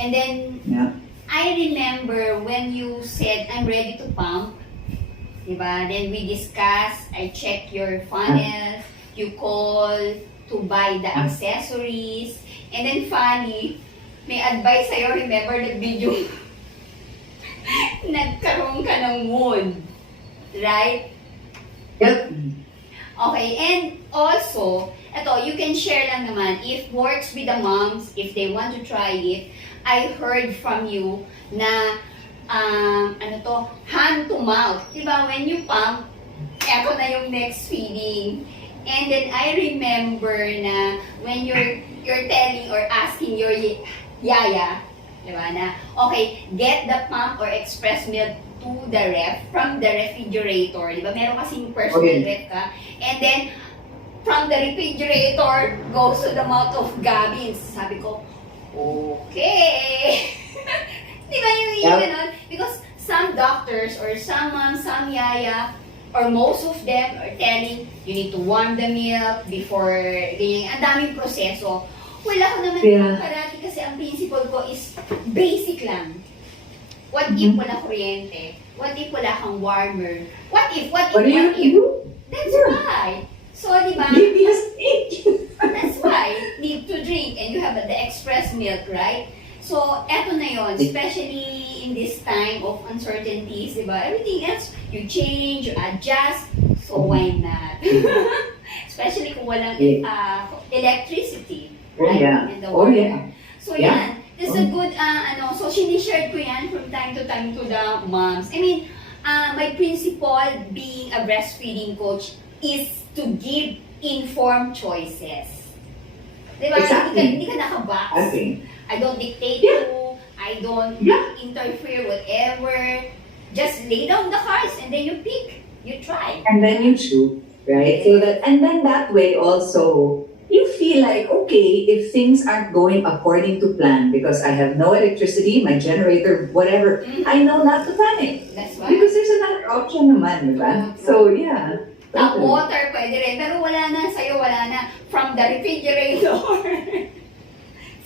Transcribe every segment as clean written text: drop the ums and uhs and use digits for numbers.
And then, I remember when you said, I'm ready to pump, diba? Then we discuss, I check your funnel, you call to buy the accessories, and then funny, may advice sa'yo, remember that video, nagkaroon ka ng mood, right? Yep. Okay, and also, ito, you can share lang naman, if works with the moms, if they want to try it, I heard from you na, hand to mouth. Diba, when you pump, eto na yung next feeding. And then I remember na when you're telling or asking your yaya, diba, na, okay, get the pump or express milk to the ref, from the refrigerator. Diba, meron kasing personal ref ka. And then, from the refrigerator, goes to the mouth of Gabby. Sabi ko, okay. Di ba yung ganun? Because some doctors or some moms, some yaya, or most of them are telling you need to warm the milk before ganyan. Ang daming proseso. Wala ko naman parati kasi ang principle ko is basic lang. What if wala kuryente? What if wala kang warmer? What if? That's why. So, di ba? That's why need to drink and you have the express milk, right? So, eto na yon, especially in this time of uncertainties, di ba? Everything else, you change, you adjust, so why not? Especially kung walang electricity, right? In the world. So, yan. This is a good, so sinishare ko yan from time to the moms. I mean, my principle being a breastfeeding coach is to give informed choices. Diba? Exactly. Hindi ka nakabox. Okay. I don't dictate you. I don't interfere whatever. Just lay down the cards and then you pick. You try. And then you choose, right? So that, and then that way also, you feel like, okay, if things aren't going according to plan, because I have no electricity, my generator, whatever, I know not to panic. That's why. Because there's another option naman, diba? So, yeah. Tap water, pwede rin. Pero wala na, sa'yo wala na. From the refrigerator.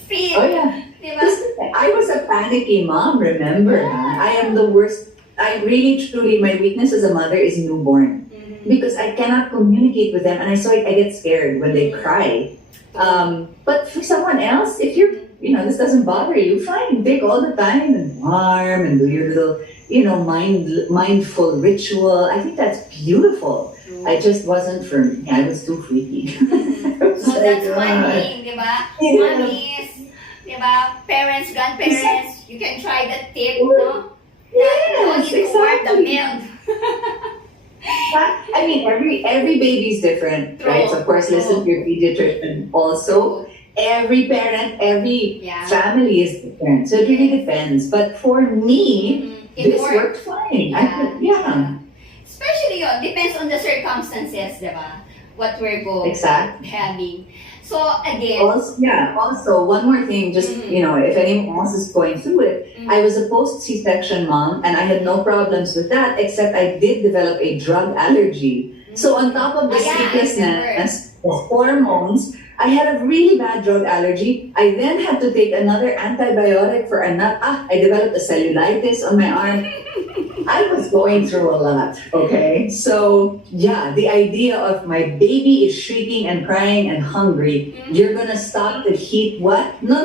Feed. Oh, yeah. Diba? I was a panicky mom, remember? I am the worst. I really, truly, my weakness as a mother is newborn. Because I cannot communicate with them, and I get scared when they cry. But for someone else, if you're, this doesn't bother you, fine, take all the time and warm and do your little, mindful ritual. I think that's beautiful. I just wasn't for me. I was too freaky. So that's one thing, di ba? Mommies, di ba? Parents, grandparents, you can try that tip, no? Yes, exactly. The milk. I mean, every baby's different, right? So of course, listen to your pediatrician. Also, every parent, every family is different. So it really depends. But for me, this worked fine. Especially depends on the circumstances, diba? What we're having. So again. Also, one more thing, just, if anyone else is going through it, I was a post-C-section mom and I had no problems with that, except I did develop a drug allergy. So on top of the sleeplessness, the hormones, I had a really bad drug allergy. I then had to take another antibiotic for I developed a cellulitis on my arm. I was going through a lot, okay? So, the idea of my baby is shrieking and crying and hungry, you're gonna stop the heat, what? No,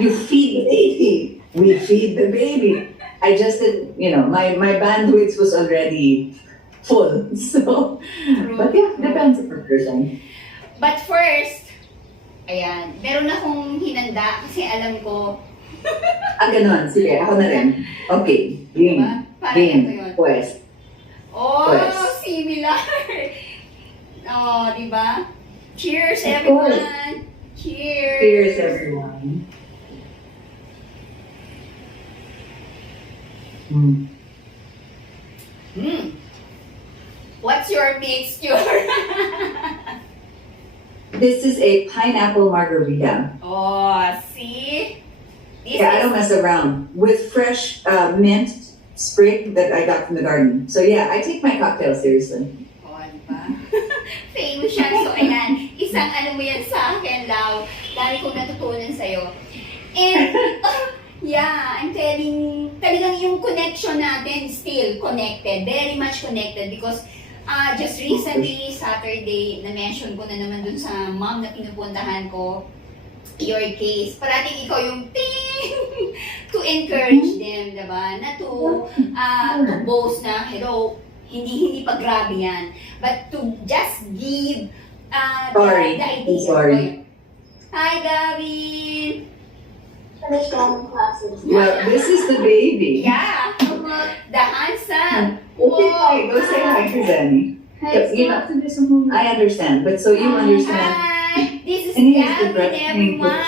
you feed the baby. We feed the baby. I just did, my bandwidth was already full, so, but depends on the person. But first, ayan, meron akong hinanda kasi alam ko. Ganon. Sige, ako na rin. Okay, game. Quest. Similar. Diba? Cheers, everyone. Cheers. Cheers, everyone. What's your mixture? This is a pineapple margarita. See? I don't mess around. With fresh mint sprig that I got from the garden. So I take my cocktail seriously. Diba? Famous siya. So ayan, isang mo yan sa akin, Lau. Dami kong natutunan sa'yo. And, Yeah, I'm telling, talagang yung connection natin still connected, very much connected because just recently, Saturday, na-mention ko na naman dun sa mom na pinupuntahan ko, your case, parating ikaw yung ting to encourage them, diba? Na to boast na, hello, hindi pa grabe yan, but to just give Sorry. the idea. Sorry. Hi, Gavin! Well, this is the baby. Yeah, the handsome. Okay, hi. Go say hi to Zenny. You know, I understand, but so you understand. Hi, this is And here's the Gavin, thing, everyone.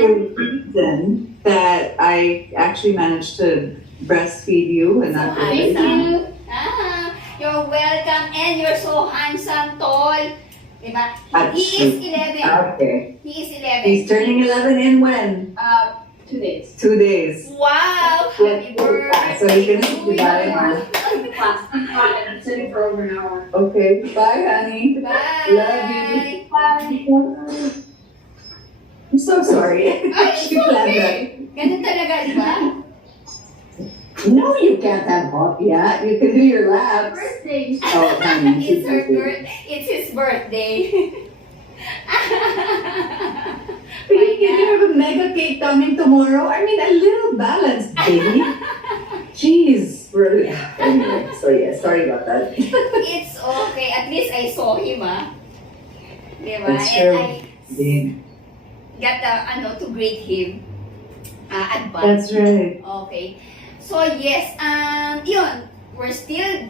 the reason that I actually managed to breastfeed you and not Thank you. you. You're welcome and you're so handsome, tall. Diba? He is 11. Okay. He is 11. He's turning 11 in when? 2 days. 2 days. Wow! Happy birthday! So he's gonna see the guy. I'm sitting for over an hour. Okay. Bye, honey. Bye! Love you. Bye. I'm so sorry. Ay, She planned that. Ganun talaga, di ba? No, you can't have hot. Yeah, you can do your laps. Birthday. Oh, honey. It's her it's his birthday. You have a mega cake coming tomorrow. I mean, a little balance, baby. Jeez. Anyway, so yeah, sorry about that. It's okay. At least I saw him, Diba? That's And true. I got to greet him. Advance. That's right. Okay. So yes, yun, we're still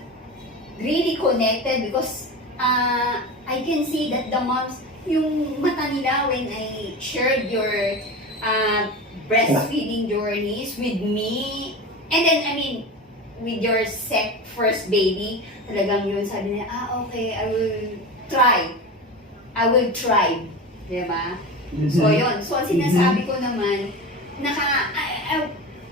really connected because I can see that the moms, yung mata nila when I shared your breastfeeding journeys with me, and then I mean, with your first baby, talagang yun sabi niya, okay, I will try. Diba? So yun, so ang sinasabi ko naman,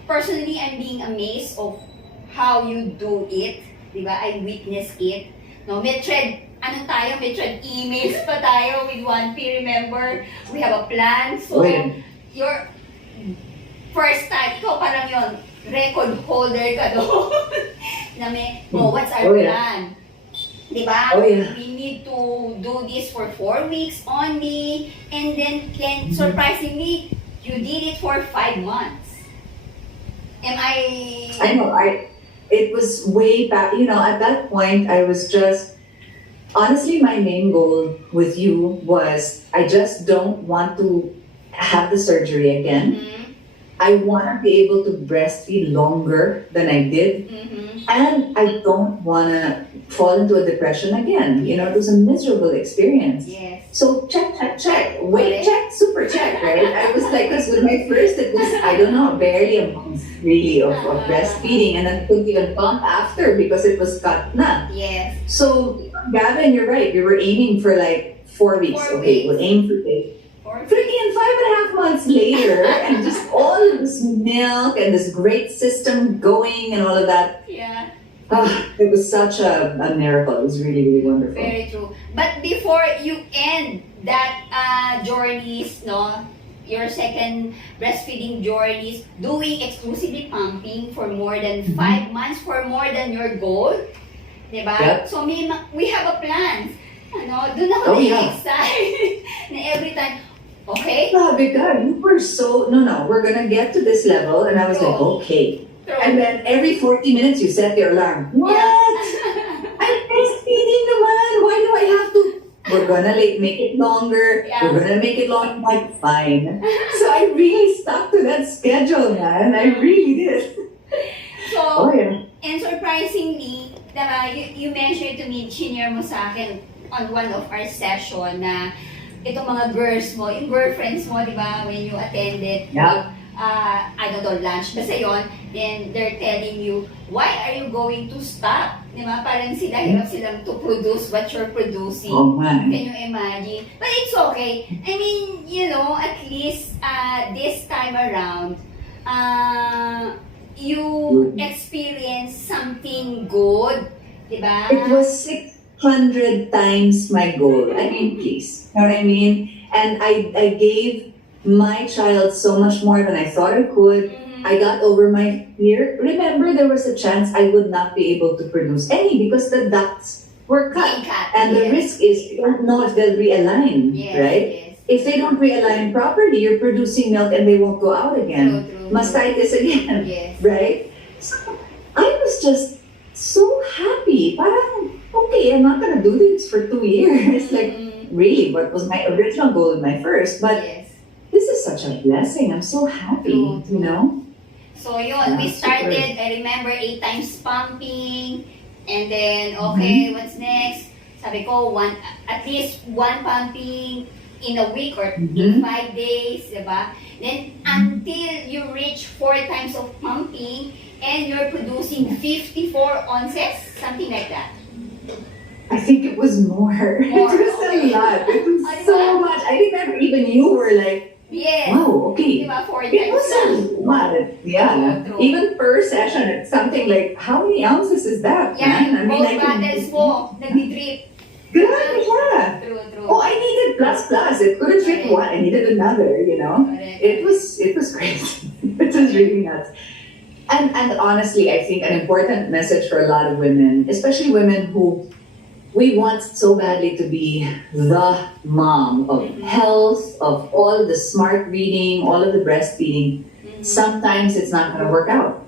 personally, I'm being amazed of how you do it. Diba? I witnessed it. No, may thread emails pa tayo with 1P, remember? We have a plan. So, your first time, ikaw parang yun, record holder ka doon. Na may, what's our plan? Diba? Oh, yeah. We need to do this for 4 weeks only. And then, surprisingly, you did it for 5 months. Am I know. It was way back. You know, at that point, I was just honestly, my main goal with you was I just don't want to have the surgery again. Mhm. I want to be able to breastfeed longer than I did, and I don't want to fall into a depression again. You know, it was a miserable experience. Yes. So check. Weight check, super check, right? I was like, because with my first, it was, I don't know, barely a month really of breastfeeding, and then couldn't even pump after because it was cut na. Yes. So, Gavin, you're right. We were aiming for like 4 weeks. 4 Okay, weeks. we'll aim for it. Freaking 5.5 months later, and just all of this milk and this great system going and all of that. Yeah. It was such a miracle. It was really, really wonderful. Very true. But before you end that journeys, no, your second breastfeeding journeys, doing exclusively pumping for more than 5 months, for more than your goal, diba? Yep. So we have a plan. Ano, doon ako na-excite na every time, okay? Grabe ka, you were so, no, we're gonna get to this level. And I was like, okay. And then every 40 minutes you set your alarm. What? I'm breastfeeding naman. Why do I have to? We're gonna make it longer. Yeah. We're gonna make it longer. I'm like, fine. So I really stuck to that schedule, man. I really did. So, yeah. and surprisingly, diba, you mentioned to me, senior mo sa akin on one of our session na itong mga girls mo, yung girlfriends mo, di ba, when you attended, Yeah. I don't know, lunch, basta yun, then they're telling you, why are you going to stop? Di ba, parang hirap silang to produce what you're producing. Oh, man. Can you imagine? But it's okay. I mean, you know, at least this time around, you experience something good, di ba? It was 600 times my goal. I mean, please. You know what I mean? And I gave my child so much more than I thought I could. I got over my fear. Remember, there was a chance I would not be able to produce any because the ducts were cut. And the risk is you don't know if they'll realign, right? Yes. If they don't realign properly, you're producing milk and they won't go out again. True. Mastitis again, Yes. right? So I was just so happy. Parang, okay, I'm not gonna do this for 2 years. Like, really, what was my original goal with my first? But Yes. this is such a blessing. I'm so happy, True. you know? So yun, we started, I remember 8 times pumping, and then, okay, what's next? Sabi ko, at least one pumping in a week or in 5 days, diba? Then, until you reach 4 times of pumping, and you're producing 54 ounces, something like that. I think it was more. It was a lot. It was so much. I remember even you were like, Yes. wow, okay. Diba, 4 It times was a lang. lot. Yeah. True. Even per session, it's something like, how many ounces is that, man? Yeah, both bottles mo, nagdi-drip. Good, yeah. True. Oh, I needed plus. It couldn't fit Correct. one. I needed another, you know? Correct. It was great. It was really nuts. And honestly, I think an important message for a lot of women, especially women who we want so badly to be the mom of health, of all the smart reading, all of the breastfeeding. Sometimes it's not going to work out.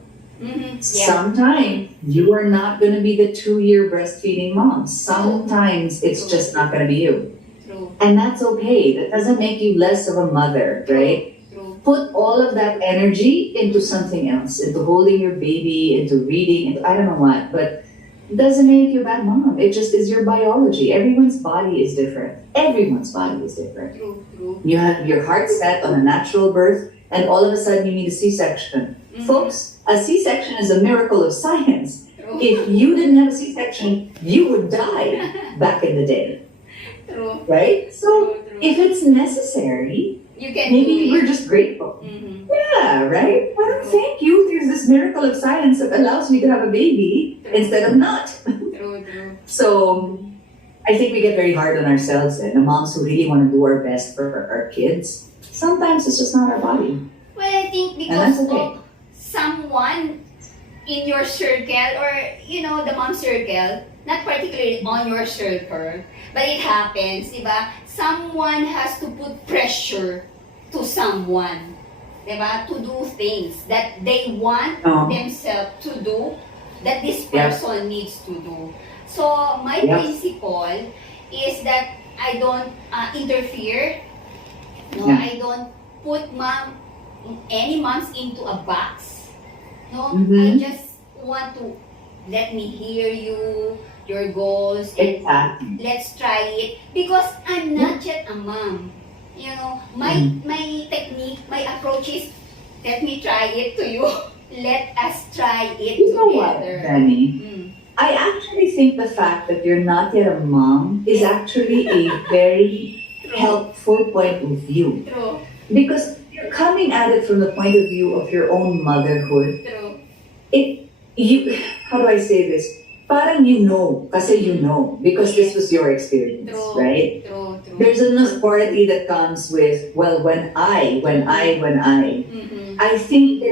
Sometimes you are not going to be the 2-year breastfeeding mom. Sometimes it's just not going to be you. True. And that's okay. That doesn't make you less of a mother, right? True. Put all of that energy into something else, into holding your baby, into reading, into I don't know what, but it doesn't make you a bad mom. It just is your biology. Everyone's body is different. Everyone's body is different. True. You have your heart set on a natural birth, and all of a sudden you need a C-section. Folks, a C-section is a miracle of science. True. If you didn't have a C-section, you would die back in the day, True. right? So True. if it's necessary, You can maybe do we're it. just grateful. Mhm. Yeah, right? Well, thank you. There's this miracle of science that allows me to have a baby instead of not. True. So I think we get very hard on ourselves and the moms who really want to do our best for our kids. Sometimes it's just not our body. Well, I think And that's because okay. of someone in your circle or, the mom circle, not particularly on your circle, but it happens, diba? Someone has to put pressure to someone, diba? To do things that they want themselves to do, that this person needs to do. So, my principle is that I don't interfere. No, I don't put any moms into a box. No, I just want to let me hear you, your goals, and Exactly. let's try it. Because I'm not yet a mom. My technique, my approach is, let me try it to you. Let us try it You know what, together. Danny? I actually think the fact that you're not yet a mom is actually a very helpful point of view. True. Because you're coming at it from the point of view of your own motherhood. True. How do I say this? Parang kasi because this was your experience, True. right? True. There's an authority that comes with, well, when I. Mm-hmm. I think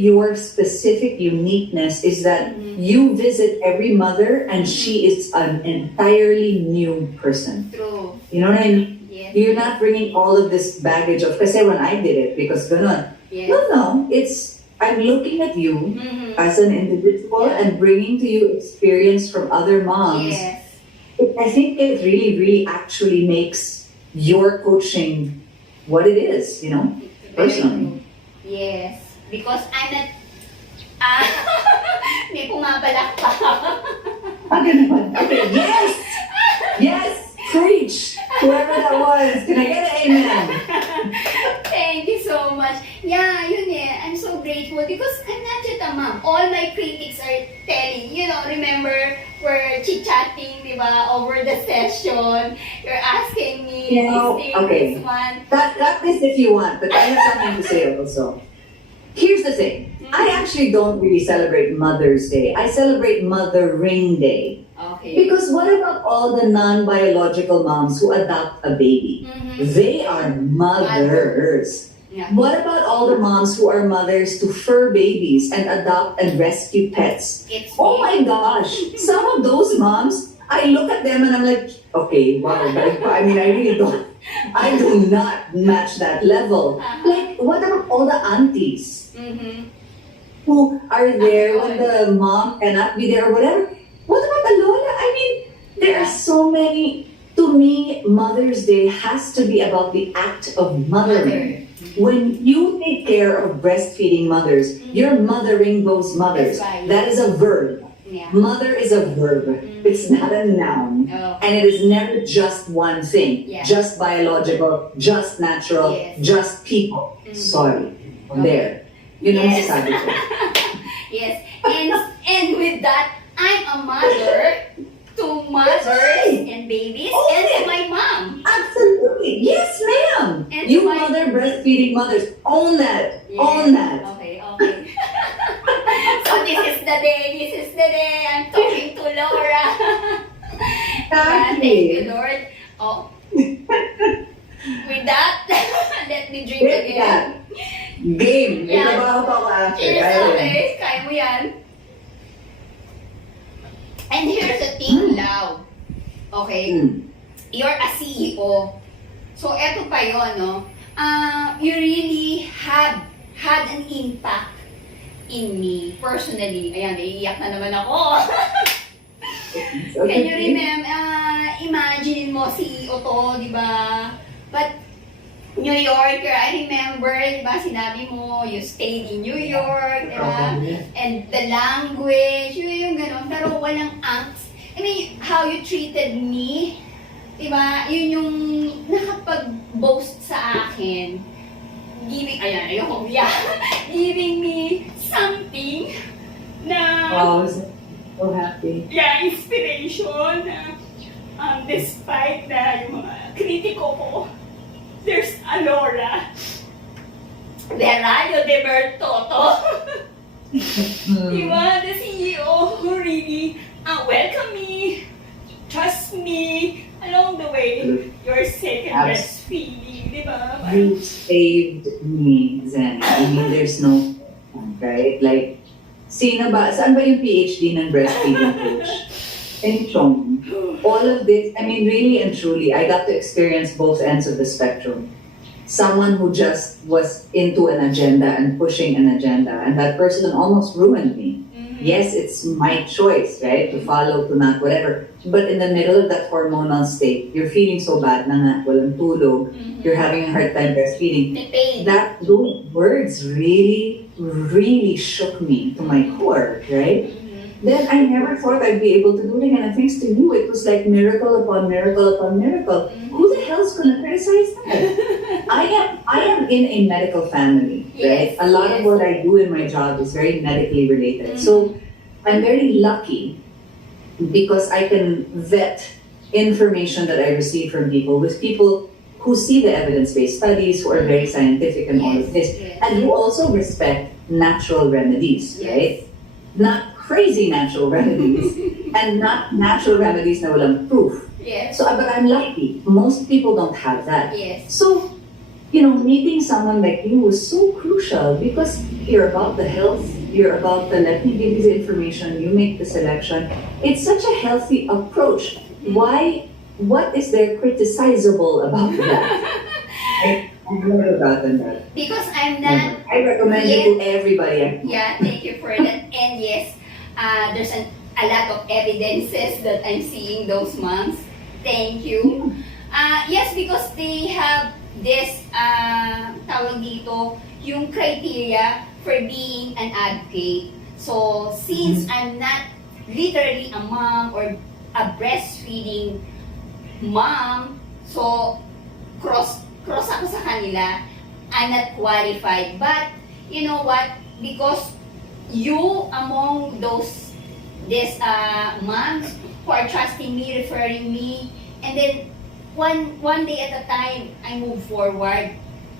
your specific uniqueness is that you visit every mother and she is an entirely new person. True. You know what I mean? Yes. You're not bringing all of this baggage of, kasi when I did it, because ganon. Yes. No, I'm looking at you Mm-hmm. as an individual and bringing to you experience from other moms. Yes. I think it really, really actually makes your coaching what it is, Very personally. true. Yes. Because I'm not... may pumabalak pa. Okay, yes, preach, whoever that was. Can I get an amen? Thank you so much. Yeah, I'm so grateful because I'm not yet a mom. All my critics are telling, remember, we're chit-chatting, diba, over the session. You're asking me this one. Cut this if you want, but I have something to say also. Here's the thing. I actually don't really celebrate Mother's Day. I celebrate Mothering Day. Okay. Because what about all the non-biological moms who adopt a baby? They are mothers. Yeah. What about all the moms who are mothers to fur babies and adopt and rescue pets? It's Oh my gosh, some of those moms, I look at them and I'm like, okay, wow, but I mean, I do not match that level. Like, what about all the aunties Mm-hmm. who are there when the mom cannot be there or whatever? What about the lola? I mean, there are so many. To me, Mother's Day has to be about the act of mothering. When you take care of breastfeeding mothers, you're mothering those mothers. That's right. That is a verb. Yeah. Mother is a verb. It's not a noun. Oh. And it is never just one thing. Yeah. Just biological, just natural, Yes. just people. Sorry. There. You know Yes. sabi ko. Yes. And with that, I'm a mother to mothers and babies Oh, and yeah. to my mom. Absolutely. Yes, ma'am. And You my- mother breastfeeding mothers. Own that. Yes. Own that. Okay. So this is the day. I'm talking to Laura. Thank you, Lord. Oh. With that, let me drink With again. that. Game. Yeah. Itabaho pa ako after. Yes, Kaya yan. okay. Kaya mo yan. And here's the thing, Lau. Okay? You're a CEO. So, eto pa yun, no? You really had an impact in me, personally. Ayan, naiiyak na naman ako. Can you remember, imagine mo, CEO to, di ba? But, New Yorker, I remember, di ba, sinabi mo, you stayed in New York, di ba? And the language, yung gano'n, pero walang angst. I mean, how you treated me, di ba? Yun yung nakapag-boast sa akin. Giving me something na, Oh, so happy. yeah, inspiration na, despite na yung mga kritiko ko, there's a Laura Verallo de Bertotto. Diba? The CEO who really welcome me, trust me along the way. Your second breastfeeding, diba? You saved me, Zen. I mean, there's no, right? Like, saan ba yung PhD ng breastfeeding coach? And Chong, all of this, I mean, really and truly, I got to experience both ends of the spectrum. Someone who just was into an agenda and pushing an agenda, and that person almost ruined me. Yes, it's my choice, right, to follow, to not, whatever. But in the middle of that hormonal state, you're feeling so bad na nga, walang tulog, you're having a hard time breastfeeding. Those words really, really shook me to my core, right? Then I never thought I'd be able to do it again. And thanks to you, it was like miracle upon miracle upon miracle. Who the hell's gonna criticize that? I am in a medical family, right? Yes, A lot yes. of what I do in my job is very medically related. So I'm very lucky because I can vet information that I receive from people with people who see the evidence-based studies, who are very scientific and all of this, Yes. and who also respect natural remedies, right? Not crazy natural remedies, and not natural remedies na walang proof. Yes. So, but I'm lucky. Most people don't have that. Yes. So, meeting someone like you was so crucial because you're about the health, you're about the let me give you the information, you make the selection. It's such a healthy approach. What is there criticizable about that? I've never gotten that. Because I'm not. I recommend it to everybody. Yeah, thank you for that. And yes, there's a lot of evidences that I'm seeing those moms. Thank you. Yes, because they have this, tawag dito, yung criteria for being an advocate. So, since I'm not literally a mom or a breastfeeding mom, so cross ako sa kanila, I'm not qualified. But, you know what? Because you among these moms who are trusting me, referring me, and then one day at a time, I move forward,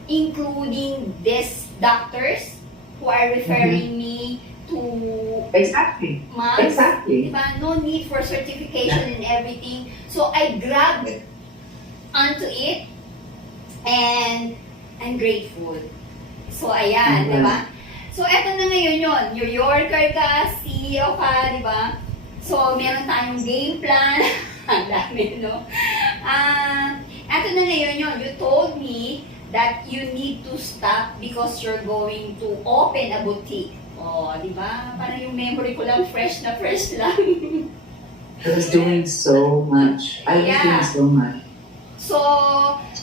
including these doctors who are referring me to Exactly. moms. Exactly. Diba? No need for certification and everything. So I grabbed onto it, and I'm grateful. So, ayan, Mhm. di ba? So, eto na ngayon yun. New Yorker ka, CEO ka, di ba? So, meron tayong game plan. Ang dami, no? Eto na ngayon yun. You told me that you need to stop because you're going to open a boutique. Oh, di ba? Parang yung memory ko lang, fresh na fresh lang. I was doing so much. I was Yeah. doing so much.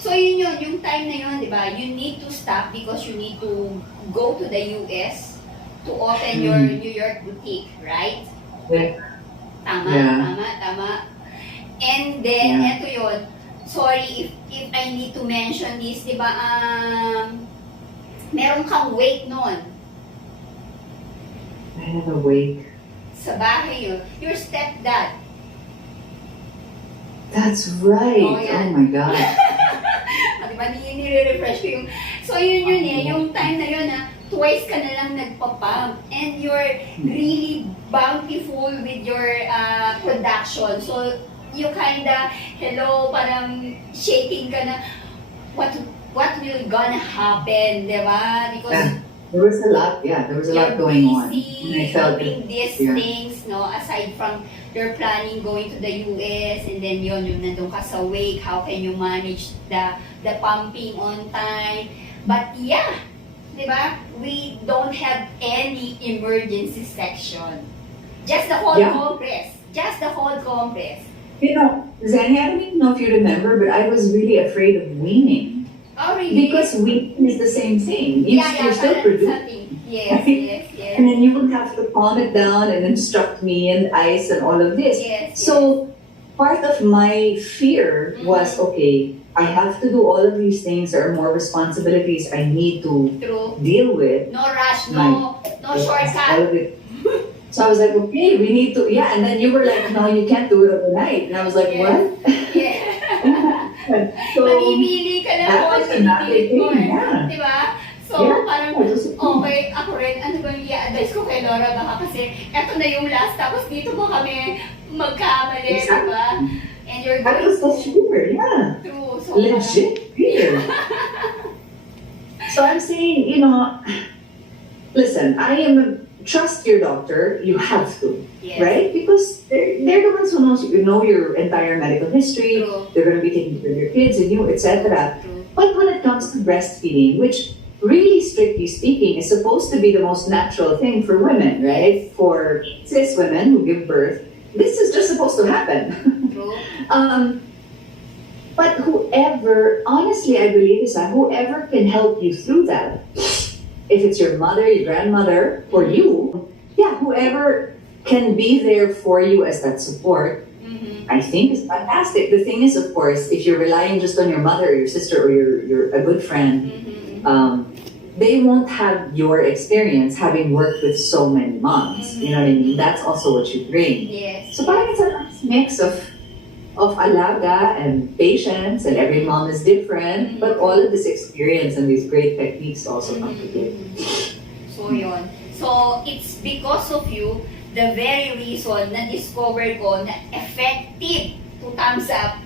So yun yun, yung time na yun, di ba? You need to stop because you need to go to the US to open your New York boutique, right? Yeah. Tama, Yeah. tama. And then, Yeah. eto yun. Sorry if I need to mention this, di ba? Meron kang weight nun. I had a wake. Sa bahay yun. Your stepdad. That's right. Oh, Oh, yeah. my God. Di ba? Nire-refresh ko yung... So, yun yung time na yun twice ka na lang nagpa-pump. And you're really bountiful with your production. So, you kinda, hello, parang shaking ka na, what will gonna happen, di ba? Because There was a lot, there was a lot going on. And I felt doing it. these Yeah. things, no, aside from your planning going to the US, and then yun, yung nandun ka sa wake, how can you manage the pumping on time? But yeah, di ba? We don't have any emergency section. Just the whole Yeah. compress. Just the whole compress. You know, Zanny, I don't even know if you remember, but I was really afraid of weaning. Oh, really? Because weaning is the same thing. You're still parang producing. something. Yes. And then you would have to calm it down and instruct me and ice and all of this. Yes. So part of my fear was, okay, I have to do all of these things. There are more responsibilities I need to True. deal with. No rush, no All shortcut. of it. So I was like, okay, we need to, and then you were like, no, you can't do it overnight. And I was like, Yes. what? Yeah. So Mamimili ka lang that kung was ano another pinipilit mo thing, yeah. Di ba? So, Yeah. parang, okay, ako rin, ano ba yung i-advise ko kay Laura? Baka kasi, eto na yung last, tapos dito mo kami magkamali, di Exactly. ba? And you're That going was the fear, yeah. through. So, Legit fear. So I'm saying, listen, trust your doctor, you have to, yes. right? Because they're the ones who know your entire medical history, True. they're going to be taking care of your kids and you, etc. True. But when it comes to breastfeeding, which really strictly speaking is supposed to be the most natural thing for women, right? For cis women who give birth, this is just supposed to happen. True. But honestly, I believe whoever can help you through that, if it's your mother, your grandmother, or you, whoever can be there for you as that support, I think is fantastic. The thing is, of course, if you're relying just on your mother or your sister or a good friend, they won't have your experience having worked with so many moms. You know what I mean? That's also what you bring. Yes. So parang it's a nice mix of alaga and patience, and every mom is different, but all of this experience and these great techniques also come to play. So, yun. So, it's because of you, the very reason na discover ko na effective to thumbs up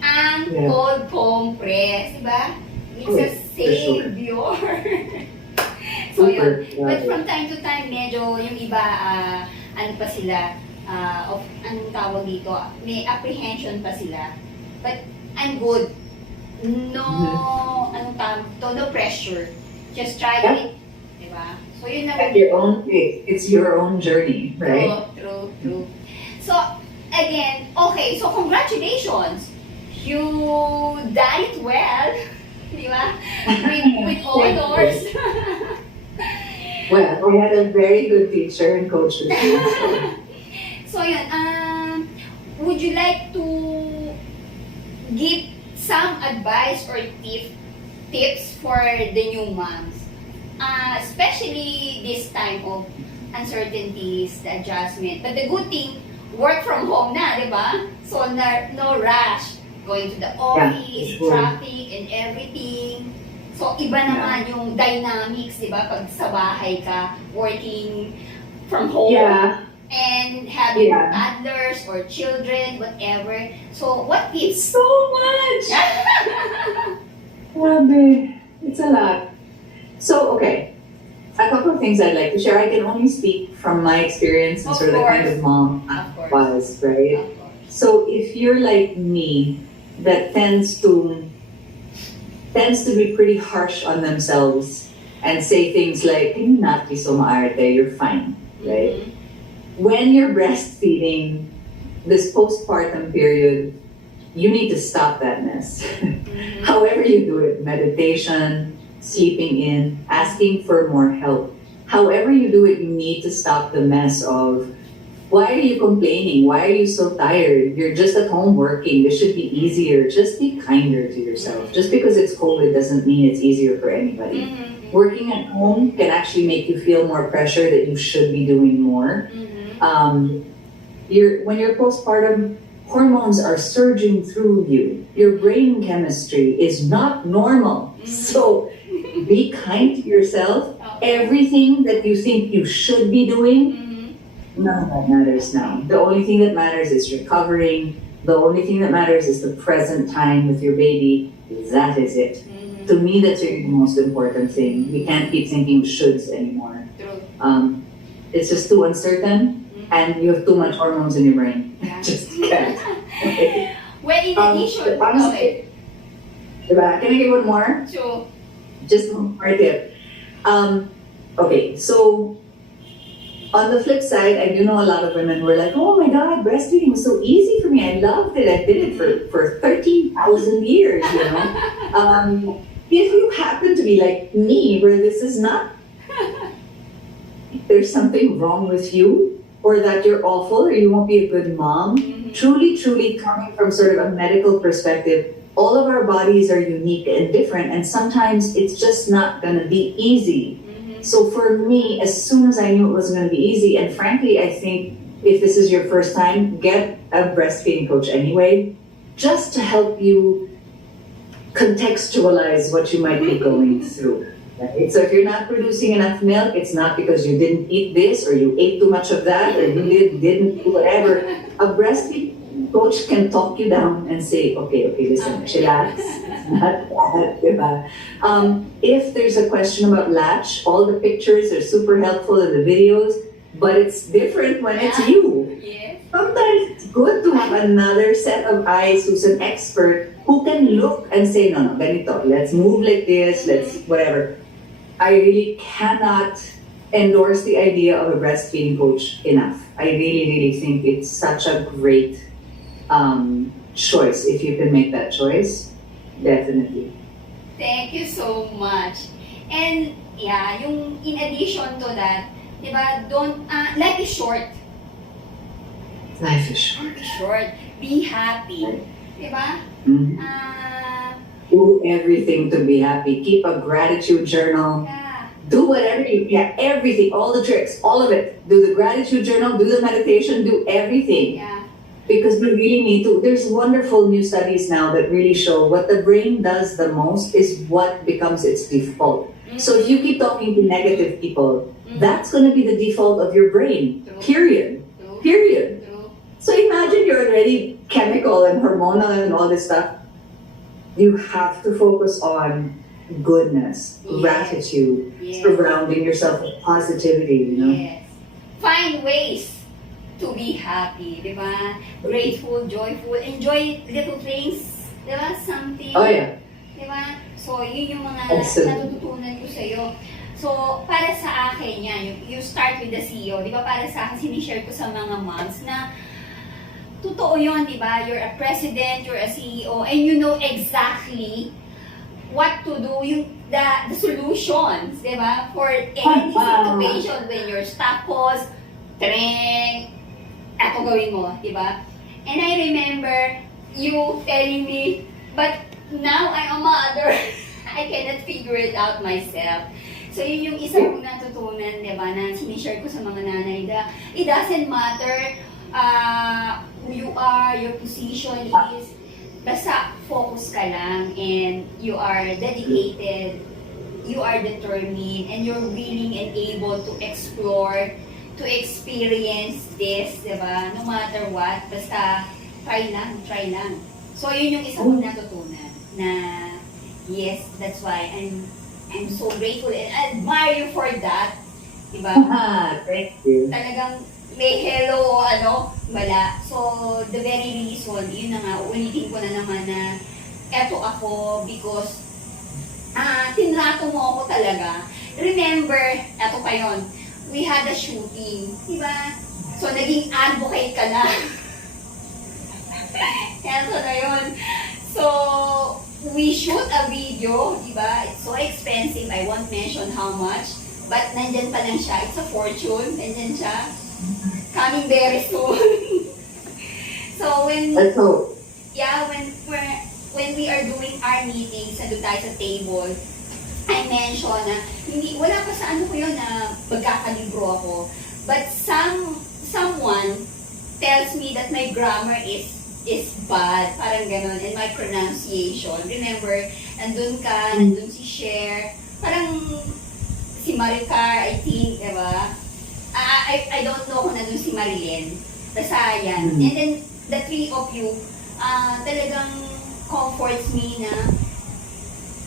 ang Yeah. cold compress, diba? It's a savior. So, yun. But from time to time, medyo yung iba, ano pa sila, anong tawag dito, may apprehension pa sila. But I'm good. No, anong tawag to, no pressure. Just try it. Diba? So, yun na. At your own pace, it's your own journey, right? True. So, again, okay, so congratulations. You died well. Di ba? With honors. Well, we had a very good teacher and coach with me. So, yun. Would you like to give some advice or tips for the new moms? Especially this time of uncertainties, the adjustment. But the good thing, work from home na, di ba? So, no rush. Going to the office, sure. traffic, and everything. So, iba naman yung dynamics, di ba? Pag sa bahay ka, working from home. Yeah. And having toddlers or children, whatever. So, what tips? So much! Grabe. It's a lot. So, okay, a couple of things I'd like to share. I can only speak from my experience and Of sort of the kind course. of mom I Of course. was, right? Of course. So if you're like me, that tends to be pretty harsh on themselves and say things like, "Can you not be so maarte? You're fine," right? Mhm. When you're breastfeeding, this postpartum period, you need to stop that mess. Mhm. However you do it, meditation, sleeping in, asking for more help. However you do it, you need to stop the mess of, why are you complaining? Why are you so tired? You're just at home working. This should be easier. Just be kinder to yourself. Just because it's COVID doesn't mean it's easier for anybody. Mhm. Working at home can actually make you feel more pressure that you should be doing more. Mhm. When you're postpartum, hormones are surging through you. Your brain chemistry is not normal. So be kind to yourself. Everything that you think you should be doing, Mhm. none of that matters now. The only thing that matters is recovering. The only thing that matters is the present time with your baby. That is it. Mhm. To me, that's really the most important thing. We can't keep thinking shoulds anymore. True. It's just too uncertain, and you have too much hormones in your brain. Yeah. Just can't. Okay. Well, in addition, Honestly, diba? Can I give one more? so, Just one more tip. Okay, so on the flip side, I do know a lot of women who are like, "Oh my God, breastfeeding was so easy for me. I loved it. I did it for 13,000 years, you know." If you happen to be like me, where this is not, there's something wrong with you, or that you're awful, or you won't be a good mom, mhm. truly coming from sort of a medical perspective, all of our bodies are unique and different, and sometimes it's just not going to be easy. Mhm. So for me, as soon as I knew it wasn't going to be easy, and frankly, I think if this is your first time, get a breastfeeding coach anyway, just to help you contextualize what you might be going through. Right? So if you're not producing enough milk, it's not because you didn't eat this, or you ate too much of that, or you didn't do whatever. A breastfeeding coach can talk you down and say, okay, listen, chillax. It's not that, diba? If there's a question about latch, all the pictures are super helpful in the videos, but it's different when it's you. Yes. Sometimes it's good to have another set of eyes who's an expert who can look and say, no, ganito, let's move like this, let's whatever. I really cannot endorse the idea of a breastfeeding coach enough. I really think it's such a great choice. If you can make that choice, definitely. Thank you so much. And yeah, yung in addition to that, di ba, life is short. Life is short. Life is short. Be happy. Di ba? Mhm. Do everything to be happy. Keep a gratitude journal. Yeah. Do whatever you can. Everything, all the tricks, all of it. Do the gratitude journal, do the meditation, do everything. Yeah. Because we really need to. There's wonderful new studies now that really show what the brain does the most is what becomes its default. So if you keep talking to negative people, that's going to be the default of your brain. True. Period. True. Period. True. So imagine you're already chemical and hormonal and all this stuff. You have to focus on goodness, Yes. gratitude, Yes. surrounding yourself with positivity, you know? Yes. Find ways to be happy, di ba? Grateful, joyful, enjoy little things, di ba? Something, Oh yeah. di ba? So, yun yung mga Absolutely. natututunan ko sa'yo. So, para sa akin yan, you start with the CEO, di ba? Para sa akin, sinishare ko sa mga moms na totoo yun, di ba? You're a president, you're a CEO, and you know exactly what to do, the solutions, di ba? For any situation when your staff calls, treng, eto gawin mo, di ba? And I remember you telling me, but now I'm a mother, I cannot figure it out myself. So yun yung isa kong natutunan, di ba, na sinishare ko sa mga nanay na it doesn't matter who you are, your position is, basta focus ka lang and you are dedicated, you are determined, and you're willing and able to explore, to experience this, di ba? No matter what, basta try lang. So yun yung isa kong natutunan na yes, that's why I'm I'm so grateful and I admire you for that. Diba? Thank you. Talagang may hello o ano, wala. So, the very reason, yun na nga, ulitin ko na naman na eto ako because tinrato mo ako talaga. Remember, eto pa yun, we had a shooting, diba? So, naging advocate ka na. Eto na yun. So, we shoot a video, diba? It's so expensive, I won't mention how much. But nandyan pa lang siya. It's a fortune. Nandyan siya. Coming very soon. So when Let's hope. yeah, when we are doing our meetings, nandun tayo sa table, I mention na hindi wala pa sa ano ko yun na magkakalibro ako. But someone tells me that my grammar is bad, parang ganon, and my pronunciation. Remember, nandun si Cher, parang si Maricar, I think, diba? I don't know kung nandun si Marilyn. Basta yan. And then, the three of you, talagang comforts me na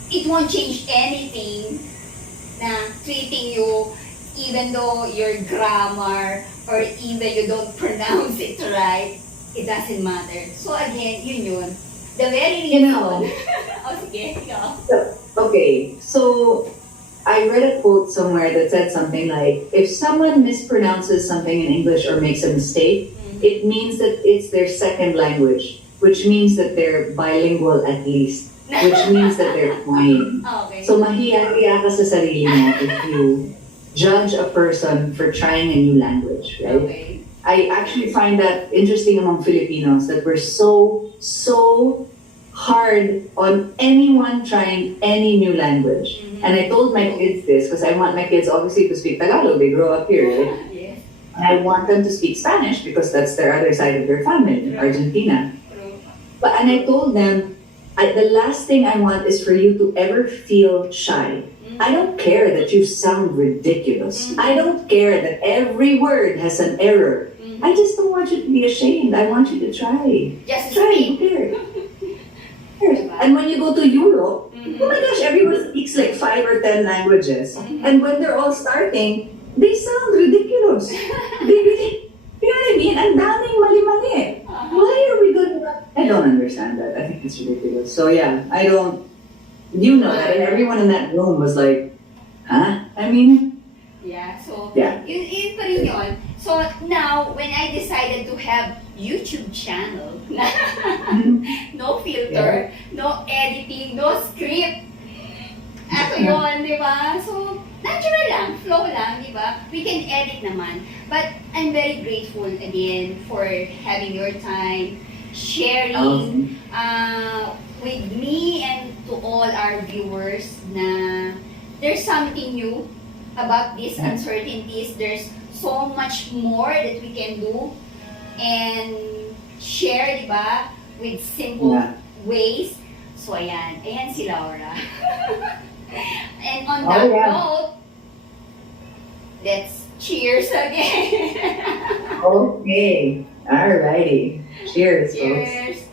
it won't change anything na treating you even though your grammar or even you don't pronounce it right, it doesn't matter. So again, yun. The very reason. You know. Oh, sige, go. Okay, so I read a quote somewhere that said something like, if someone mispronounces something in English or makes a mistake, it means that it's their second language, which means that they're bilingual at least, which means that they're fine. Okay. So mahiya-hiya ka sa sarili mo if you judge a person for trying a new language, right? Okay. I actually find that interesting among Filipinos that we're so hard on anyone trying any new language. And I told my kids this because I want my kids obviously to speak Tagalog. They grow up here, right? Yes. And I want them to speak Spanish because that's their other side of their family, Argentina. True. And I told them, the last thing I want is for you to ever feel shy. I don't care that you sound ridiculous. I don't care that every word has an error. I just don't want you to be ashamed. I want you to try. Just Try, who speak. cares? And when you go to Europe, oh my gosh, everyone speaks like 5 or 10 languages. And when they're all starting, they sound ridiculous. They really, you know what I mean? Ang daming mali-mali. Why are we going to... I don't understand that. I think it's ridiculous. So yeah, I don't... You know that, and everyone in that room was like, huh? I mean... Yeah, so, Yeah. yun pa rin yun. So, now, when I decided to have YouTube channel, no filter, no editing, no script, ato yun, di ba? So, natural lang, flow lang, di ba? We can edit naman. But, I'm very grateful again for having your time, sharing with me and to all our viewers na there's something new about these uncertainties. There's so much more that we can do and share, di ba, with simple ways. So, ayan si Laura. And on that note, let's cheers again. Okay. Alrighty. Cheers, folks. Cheers.